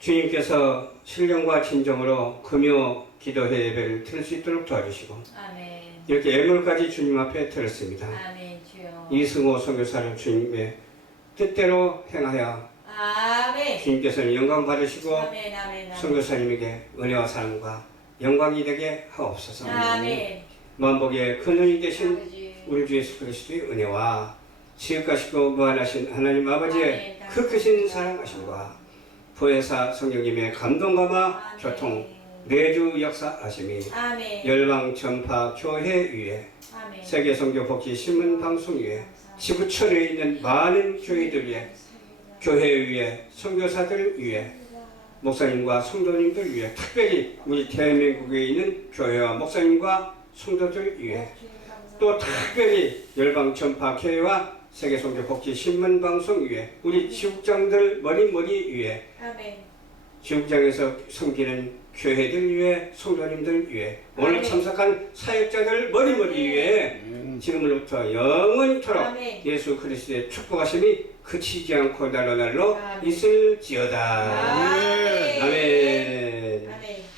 주님께서 신령과 진정으로 금요 기도회 예배를 드릴 수 있도록 도와주시고 아멘. 이렇게 예물까지 주님 앞에 드렸습니다. 아멘 주여. 이승호 선교사를 주님의 뜻대로 행하여 아멘. 주님께서는 영광 받으시고 아멘 아멘 아멘. 선교사님에게 은혜와 사랑과 영광이 되게 하옵소서. 아멘. 만복의 근원이 되신 아버지. 우리 주 예수 그리스도의 은혜와 지극하시고 무한하신 하나님 아버지의 아멘. 그 크신 사랑하심과 부회사 성령님의 감동감화. 교통 내주 역사하심이. 열방 전파 교회 위에. 세계 선교 복지 신문 방송 위에 지구촌에 있는 많은 교회들 위에 교회 위에 선교사들 위에 목사님과 성도님들 위해 특별히 우리 대한민국에 있는 교회와 목사님과 성도들 위해 또 특별히 열방 전파 교회와 세계 선교 복지 신문 방송 위에 우리 지국장들 머리머리 위에 아멘. 지국장에서 섬기는 교회들 위해 성도님들 위해 오늘 아멘. 참석한 사역자들 머리머리 위에 지금으로부터 영원토록 아멘. 예수 그리스도의 축복하심이 그치지 않고 날로 날로 아멘. 있을지어다. 아멘.